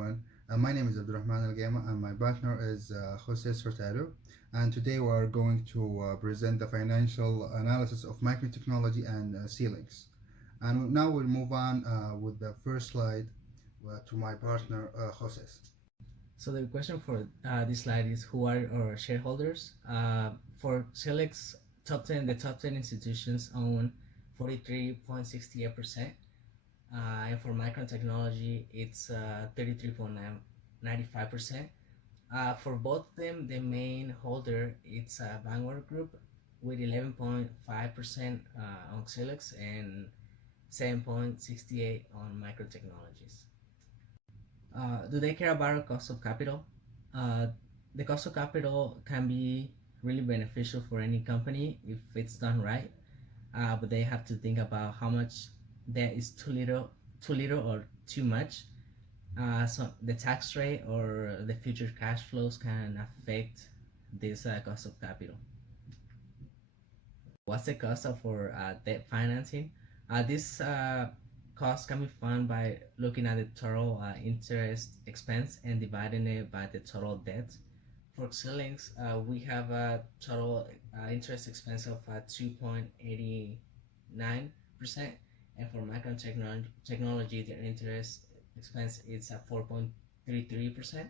My name is Abdurrahman Al-Gama and my partner is Jose Sortado. And today we are going to present the financial analysis of microtechnology and ceilings. And now we'll move on with the first slide to my partner Jose. So the question for this slide is, who are our shareholders? For Celix, the top 10 institutions own 43.68%. And for Micron Technology, it's 33.95%. For both of them, the main holder it's Vanguard Group with 11.5% on Celix and 7.68% on Micron Technologies. Do they care about our cost of capital? The cost of capital can be really beneficial for any company if it's done right, but they have to think about how much debt is too little or too much. So the tax rate or the future cash flows can affect this cost of capital. What's the cost of for debt financing? This cost can be found by looking at the total interest expense and dividing it by the total debt. For Xilinx, we have a total interest expense of 2.89%, and for Micron Technology, their interest expense is at 4.33%.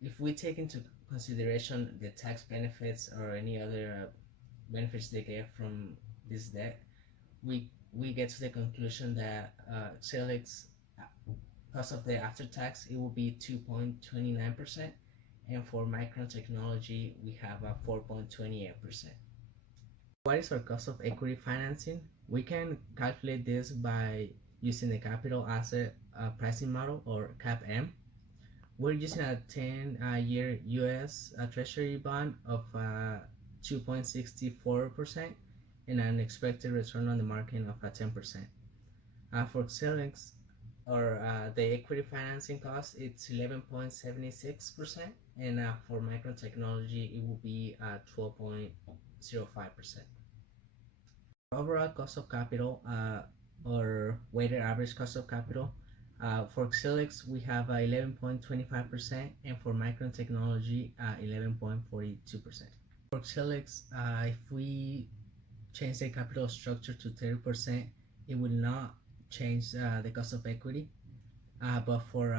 If we take into consideration the tax benefits or any other benefits they get from this debt, we get to the conclusion that Celix cost of debt after tax it will be 2.29%, and for Micron Technology we have a 4.28%. What is our cost of equity financing? We can calculate this by using the capital asset pricing model, or CAPM. We're using a 10-year US Treasury bond of 2.64% and an expected return on the market of 10%. For Xilinx, or the equity financing cost, it's 11.76%, and for Micron Technology, it will be 12.05%. Overall cost of capital, or weighted average cost of capital, for Xilinx we have 11.25%, and for Micron Technology 11.42%. For Xilinx, if we change the capital structure to 30%, it will not change the cost of equity. But for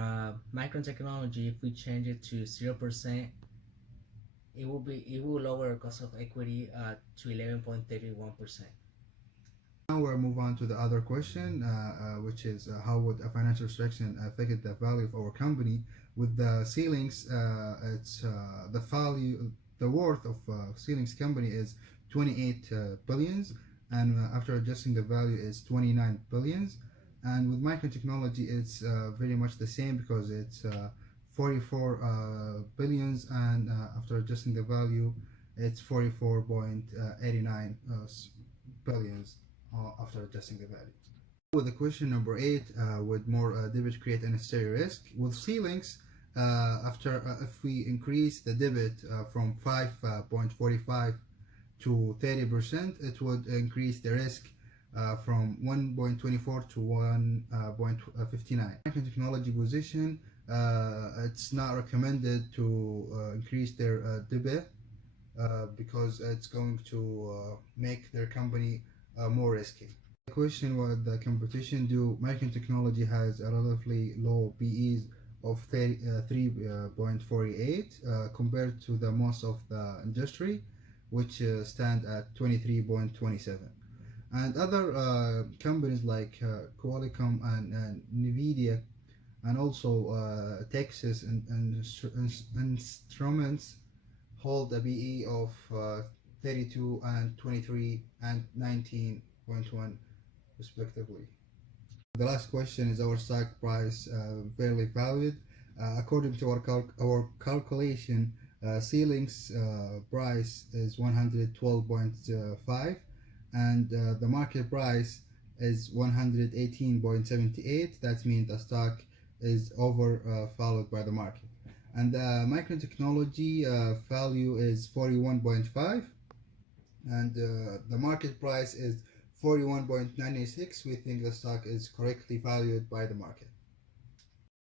Micron Technology, if we change it to 0%, it will lower cost of equity to 11.31%. Now we'll move on to the other question, which is how would a financial restriction affect the value of our company? With the ceilings, it's the worth of ceilings company is 28 billions, and after adjusting the value is 29 billions. And with Micron Technology it's very much the same because it's 44 billions, and after adjusting the value it's 44.89 billions after adjusting the value. With the question number 8, would more debit create unnecessary risk? With ceilings, if we increase the debit from 5.45 to 30%, it would increase the risk from 1.24 to 1.59. Micron Technology position, it's not recommended to increase their debit because it's going to make their company more risky. The question was the competition. Do Micron Technology has a relatively low PEs of 3.48 compared to the most of the industry, which stand at 23.27, and other companies like Qualcomm and Nvidia, and also Texas and Instruments hold a PE of 32 and 23 and 19.1 respectively. The last question is, our stock price fairly valued? According to our calculation, Ceilings price is 112.5, and the market price is 118.78. That means the stock is overvalued by the market. And the Micron Technology value is 41.5, and the market price is 41.96. We think the stock is correctly valued by the market.